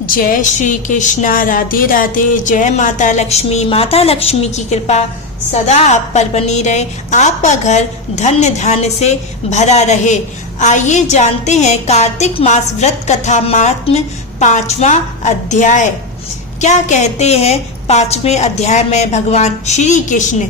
जय श्री कृष्णा। राधे राधे। जय माता लक्ष्मी। माता लक्ष्मी की कृपा सदा आप पर बनी रहे, आपका घर धन्य धान्य से भरा रहे। आइए जानते हैं कार्तिक मास व्रत कथा महात्म्य 5वां अध्याय। क्या कहते हैं 5वें अध्याय में भगवान श्री कृष्ण।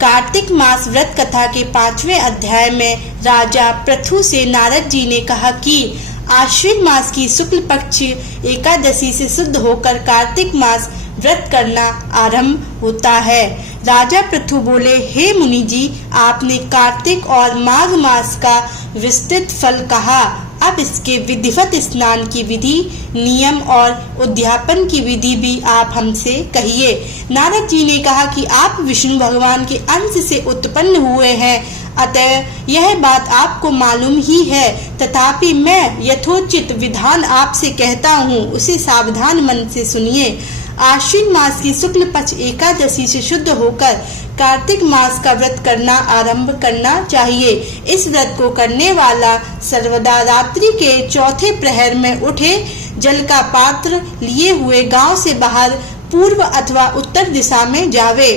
कार्तिक मास व्रत कथा के 5वें अध्याय में राजा पृथु से नारद जी ने कहा कि आश्विन मास की शुक्ल पक्ष एकादशी से शुद्ध होकर कार्तिक मास व्रत करना आरंभ होता है। राजा पृथु बोले, हे मुनि जी, आपने कार्तिक और माघ मास का विस्तृत फल कहा, अब इसके विधिवत स्नान की विधि, नियम और उद्यापन की विधि भी आप हमसे कहिए। नारद जी ने कहा कि आप विष्णु भगवान के अंश से उत्पन्न हुए हैं, अतः यह बात आपको मालूम ही है, तथापि मैं यथोचित विधान आपसे कहता हूँ, उसे सावधान मन से सुनिए। आश्विन मास की शुक्ल पक्ष एकादशी से शुद्ध होकर कार्तिक मास का व्रत करना आरंभ करना चाहिए। इस व्रत को करने वाला सर्वदा रात्रि के चौथे प्रहर में उठे, जल का पात्र लिए हुए गांव से बाहर पूर्व अथवा उत्तर दिशा में जावे।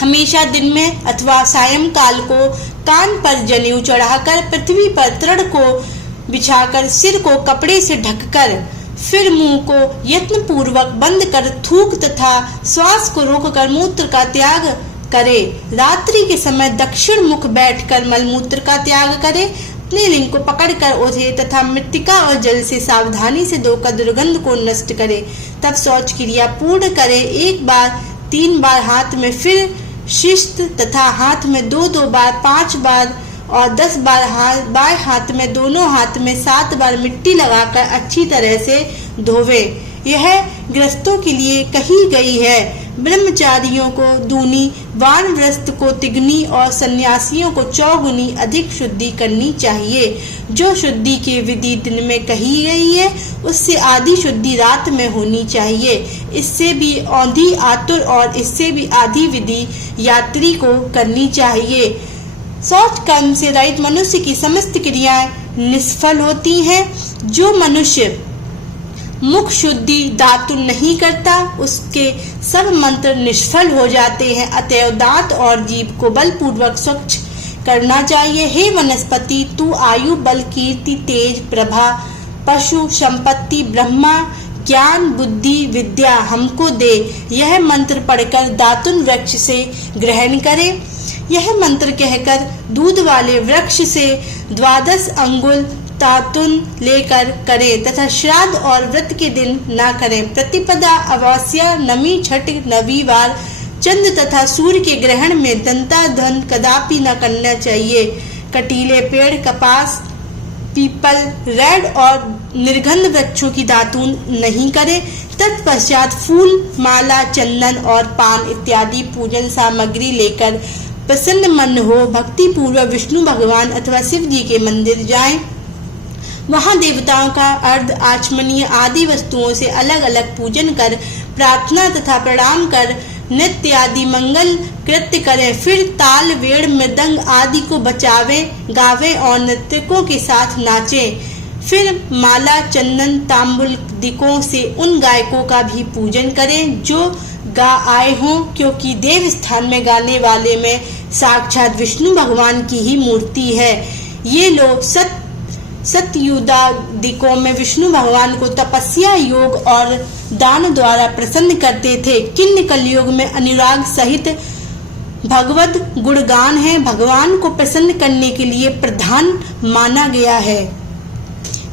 हमेशा दिन में अथवा सायंकाल को कान पर जनेऊ चढ़ाकर पृथ्वी पर तृण को बिछाकर सिर को कपड़े से ढककर फिर मुंह को यत्न पूर्वक बंद कर थूक तथा श्वास को रोककर मूत्र का त्याग करे। रात्रि के समय दक्षिण मुख बैठकर मलमूत्र का त्याग करे। अपने लिंग को पकड़कर ओढ़े तथा मृत्तिका और जल से सावधानी से धोकर दुर्गंध को नष्ट करे। तब शौच क्रिया पूर्ण करे। 1 बार 3 बार हाथ में, फिर शिस्त तथा हाथ में 2-2 बार, 5 बार और 10 बार बाएं हाथ में, दोनों हाथ में 7 बार मिट्टी लगाकर अच्छी तरह से धोवे। यह गृहस्थों के लिए कही गई है। ब्रह्मचारियों को दूनी, वानप्रस्थ को तिगुनी और सन्यासियों को चौगुनी अधिक शुद्धि करनी चाहिए। जो शुद्धि की विधि दिन में कही गई है, उससे आधी शुद्धि रात में होनी चाहिए। इससे भी औंधी आतुर और इससे भी आधी विधि यात्री को करनी चाहिए। शौच कर्म से रहित मनुष्य की समस्त क्रियाएं निष्फल होती हैं। जो मनुष्य मुख शुद्धि दातुन नहीं करता, उसके सब मंत्र निष्फल हो जाते हैं। अतएव दांत और जीभ को बलपूर्वक स्वच्छ करना चाहिए। हे वनस्पति, तू आयु, बल, कीर्ति, तेज, प्रभा, पशु, संपत्ति, ब्रह्मा, ज्ञान, बुद्धि, विद्या हमको दे। यह मंत्र पढ़कर दातुन वृक्ष से ग्रहण करे। यह मंत्र कहकर दूध वाले वृक्ष से 12 अंगुल दातुन लेकर करे तथा श्राद्ध और व्रत के दिन न करें। प्रतिपदा, अमावस्या, नमी, छठ, रविवार, चंद्र तथा सूर्य के ग्रहण में दंताधन कदापि न करना चाहिए। कटीले पेड़, कपास, पीपल, रेड और निर्गंध वृक्षों की दातून नहीं करे। तत्पश्चात फूल, माला, चंदन और पान इत्यादि पूजन सामग्री लेकर प्रसन्न मन हो भक्ति पूर्वक विष्णु भगवान अथवा शिव जी के मंदिर जाएं। वहां देवताओं का अर्ध आचमनीय आदि वस्तुओं से अलग अलग पूजन कर प्रार्थना तथा प्रणाम कर नृत्य आदि मंगल कृत्य करें। फिर ताल, वेड़, मृदंग आदि को बजावे, गावे और नृत्यकों के साथ नाचे। फिर माला, चंदन, तांबुल दिकों से उन गायकों का भी पूजन करें जो गा आए हों, क्योंकि देव स्थान में गाने वाले में साक्षात विष्णु भगवान की ही मूर्ति है। ये लोग सतयुगादिकों में विष्णु भगवान को तपस्या, योग और दान द्वारा प्रसन्न करते थे, किंतु कलयुग में अनुराग सहित भगवत गुणगान है भगवान को प्रसन्न करने के लिए प्रधान माना गया है।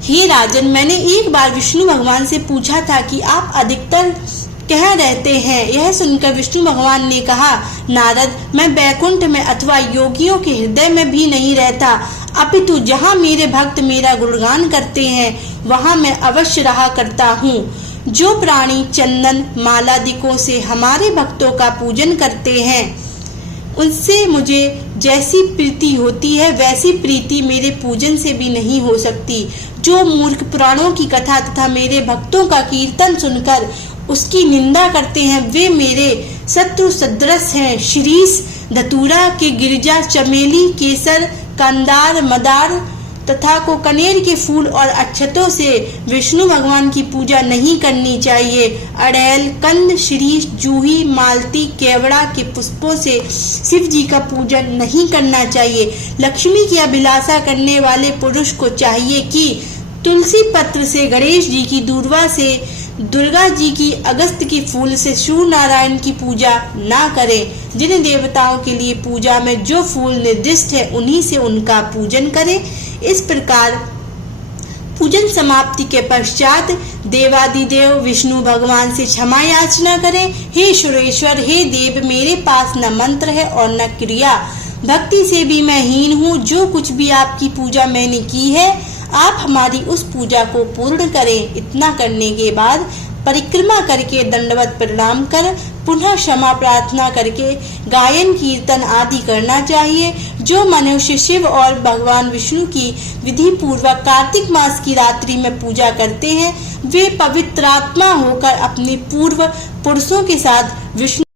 हे राजन, मैंने एक बार विष्णु भगवान से पूछा था कि आप अधिकतर कहाँ रहते हैं। यह सुनकर विष्णु भगवान ने कहा, नारद, मैं वैकुंठ में अथवा योगियों के हृदय में भी नहीं रहता, अपितु जहाँ मेरे भक्त मेरा गुणगान करते हैं वहाँ मैं अवश्य रहा करता हूँ। जो प्राणी चंदन मालादिकों से हमारे भक्तों का पूजन करते हैं, उनसे मुझे जैसी प्रीति होती है वैसी प्रीति मेरे पूजन से भी नहीं हो सकती। जो मूर्ख पुराणों की कथा तथा मेरे भक्तों का कीर्तन सुनकर उसकी निंदा करते हैं, वे मेरे शत्रु सदृश हैं। शीरीष, धतूरा के गिरिजा, चमेली, केसर, कंदार, मदार तथा को कनेर के फूल और अक्षतों से विष्णु भगवान की पूजा नहीं करनी चाहिए। अड़ैल, कंद, शीरीष, जूही, मालती, केवड़ा के पुष्पों से शिव जी का पूजन नहीं करना चाहिए। लक्ष्मी की अभिलाषा करने वाले पुरुष को चाहिए कि तुलसी पत्र से गणेश जी की, दूर्वा से दुर्गा जी की, अगस्त की फूल से सूर्य नारायण की पूजा ना करें। जिन देवताओं के लिए पूजा में जो फूल निर्दिष्ट है उन्हीं से उनका पूजन करें। इस प्रकार पूजन समाप्ति के पश्चात देवादिदेव विष्णु भगवान से क्षमा याचना करें। हे सुरेश्वर, हे देव, मेरे पास न मंत्र है और न क्रिया, भक्ति से भी मैं हीन हूँ। जो कुछ भी आपकी पूजा मैंने की है, आप हमारी उस पूजा को पूर्ण करें। इतना करने के बाद परिक्रमा करके दंडवत प्रणाम कर पुनः क्षमा प्रार्थना करके गायन, कीर्तन आदि करना चाहिए। जो मनुष्य शिव और भगवान विष्णु की विधि पूर्वक कार्तिक मास की रात्रि में पूजा करते हैं, वे पवित्रात्मा होकर अपने पूर्व पुरुषों के साथ विष्णु